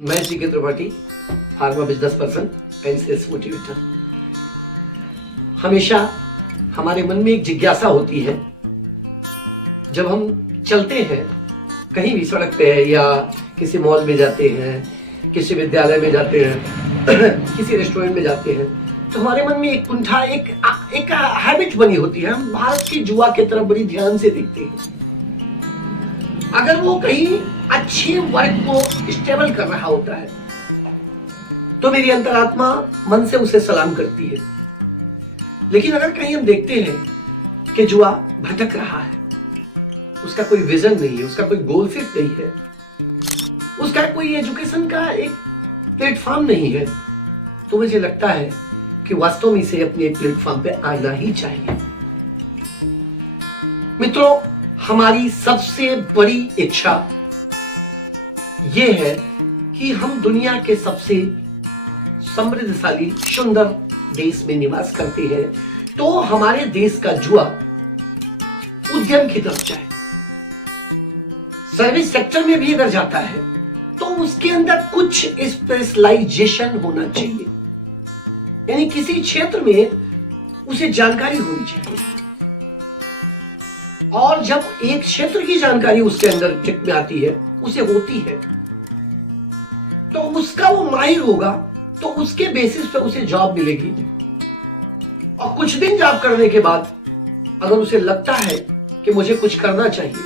मैं GK. Tripathi, pharma business person and sales motivator. हमेशा हमारे मन में एक जिज्ञासा होती है जब हम चलते हैं कहीं भी सड़क पे है या किसी मॉल में जाते हैं, किसी विद्यालय में जाते हैं किसी रेस्टोरेंट में जाते हैं, तो हमारे मन में एक कुंठा एक हैबिट बनी होती है। हम भारत की जुआ की तरफ बड़ी ध्यान से देखते हैं। अगर वो कहीं अच्छे वर्क को स्टेबल कर रहा होता है तो मेरी अंतरात्मा मन से उसे सलाम करती है। लेकिन अगर कहीं हम देखते हैं कि जुआ भटक रहा है, उसका कोई विजन नहीं है, उसका कोई गोल फिट नहीं है, उसका कोई एजुकेशन का एक प्लेटफॉर्म नहीं है, तो मुझे लगता है कि वास्तव में इसे अपने प्लेटफॉर्म पे आना ही चाहिए। मित्रों, हमारी सबसे बड़ी इच्छा यह है कि हम दुनिया के सबसे समृद्धशाली सुंदर देश में निवास करते हैं, तो हमारे देश का जुआ उद्यम की तरफ जाए। सर्विस सेक्टर में भी अगर जाता है तो उसके अंदर कुछ स्पेशलाइजेशन होना चाहिए, यानी किसी क्षेत्र में उसे जानकारी होनी चाहिए। और जब एक क्षेत्र की जानकारी उसके अंदर टिक में आती है, उसे होती है, तो उसका वो माहिर होगा, तो उसके बेसिस पे उसे जॉब मिलेगी। और कुछ दिन जॉब करने के बाद अगर उसे लगता है कि मुझे कुछ करना चाहिए,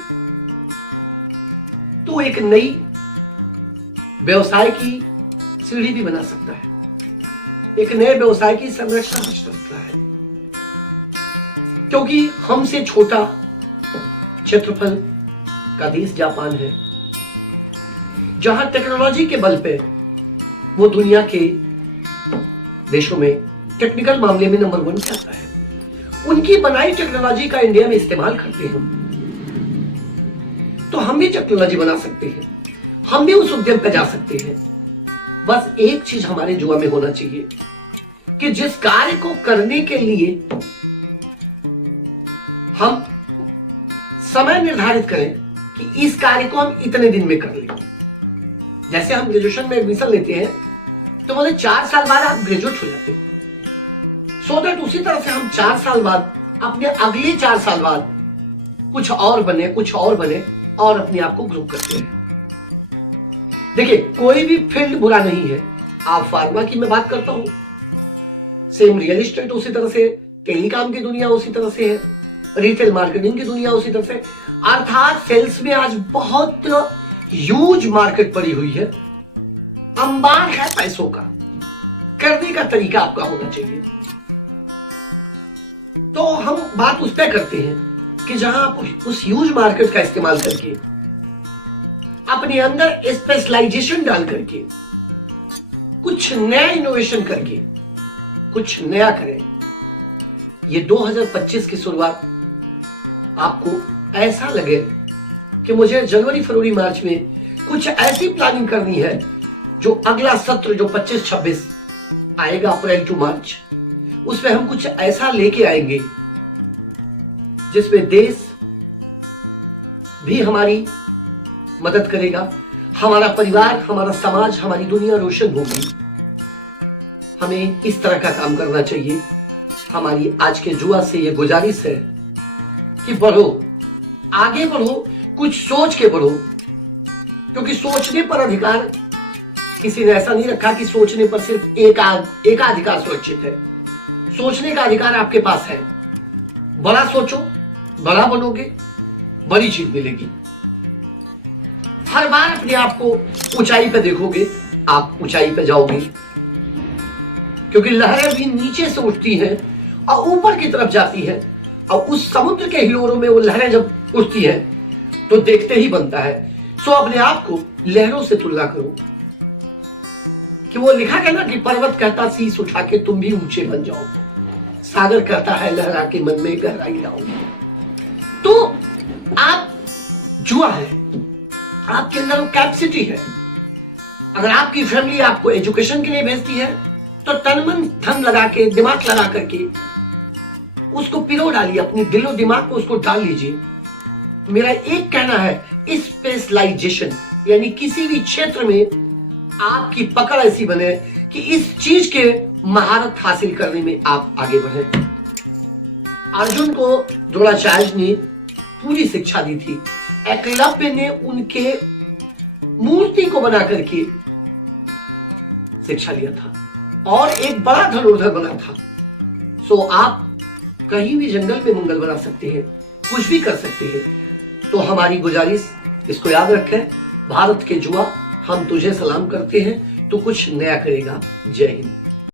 तो एक नई व्यवसाय की सीढ़ी भी बना सकता है, एक नए व्यवसाय की संरचना हो सकता है। क्योंकि हमसे छोटा क्षेत्रफल का देश जापान है, जहां टेक्नोलॉजी के बल पे वो दुनिया के देशों में टेक्निकल मामले में नंबर 1 पे आता है। उनकी बनाई टेक्नोलॉजी का इंडिया में इस्तेमाल करते हैं, तो हम भी टेक्नोलॉजी बना सकते हैं, हम भी उस उद्यम पे जा सकते हैं। बस एक चीज हमारे जुआ में होना चाहिए कि जिस कार्य को करने के लिए हम समय निर्धारित करें कि इस कार्य को हम इतने दिन में कर लेंगे। जैसे हम ग्रेजुएशन में एडमिशन लेते हैं तो बोले 4 साल बाद आप ग्रेजुएट हो जाते हो, सो दैट उसी तरह से हम 4 साल बाद अपने अगले 4 साल बाद कुछ और बने और अपने आप को ग्रो करते हैं। देखिए, कोई भी फील्ड बुरा नहीं है। आप फार्मा की मैं बात करता हूं, सेम रियल एस्टेट उसी तरह से, टेलीकॉम की दुनिया उसी तरह से है, रिटेल मार्केटिंग की दुनिया उसी तरह से। अर्थात सेल्स में आज बहुत ह्यूज मार्केट पड़ी हुई है, अंबार है पैसों का। करने का तरीका आपका होना चाहिए। तो हम बात उस पर करते हैं कि जहां आप उस ह्यूज मार्केट का इस्तेमाल करके अपने अंदर स्पेशलाइजेशन डाल करके कुछ नया इनोवेशन करके कुछ नया करें। ये 2025 की शुरुआत आपको ऐसा लगे कि मुझे जनवरी, फरवरी, मार्च में कुछ ऐसी प्लानिंग करनी है जो अगला सत्र जो 25-26 आएगा, अप्रैल टू मार्च, उसमें हम कुछ ऐसा लेके आएंगे जिसमें देश भी हमारी मदद करेगा, हमारा परिवार, हमारा समाज, हमारी दुनिया रोशन होगी। हमें इस तरह का काम करना चाहिए। हमारी आज के जुआ से ये गुजारिश है कि बढ़ो, आगे बढ़ो, कुछ सोच के बढ़ो, क्योंकि सोचने पर अधिकार किसी ने ऐसा नहीं रखा कि सोचने पर सिर्फ एक अधिकार सुरक्षित है। सोचने का अधिकार आपके पास है। बड़ा सोचो, बड़ा बनोगे, बड़ी चीज मिलेगी। हर बार अपने आप को ऊंचाई पे देखोगे, आप ऊंचाई पे जाओगे, क्योंकि लहरें भी नीचे से उठती हैं और ऊपर की तरफ जाती है, और उस समुद्र के हिलोरों में वो लहरें जब उठती है तो देखते ही बनता है। सो अपने आप को लहरों से तुलना करो, कि वो लिखा गया ना कि पर्वत कहता शीश उठा के तुम भी ऊंचे बन जाओ, सागर कहता है लहरा के मन में गहराई लाओ। तो आप जुआ है, आपके अंदर कैपेसिटी है। अगर आपकी फैमिली आपको एजुकेशन के लिए भेजती है तो तन मन धन लगा के, दिमाग लगा करके उसको पिरो डालिए, अपनी दिलो दिमाग को उसको डाल लीजिए। मेरा एक कहना है, स्पेशलाइजेशन, यानी किसी भी क्षेत्र में आपकी पकड़ ऐसी बने कि इस चीज के महारत हासिल करने में आप आगे बढ़े। अर्जुन को द्रोणाचार्य ने पूरी शिक्षा दी थी। एकलव्य ने उनके मूर्ति को बना करके शिक्षा लिया था और एक बड़ा धनुर्धर बना था। सो आप कहीं भी जंगल में मंगल बना सकते हैं, कुछ भी कर सकते हैं। तो हमारी गुजारिश, इसको याद रखें, भारत के जुआ हम तुझे सलाम करते हैं, तो कुछ नया करेगा। जय हिंद।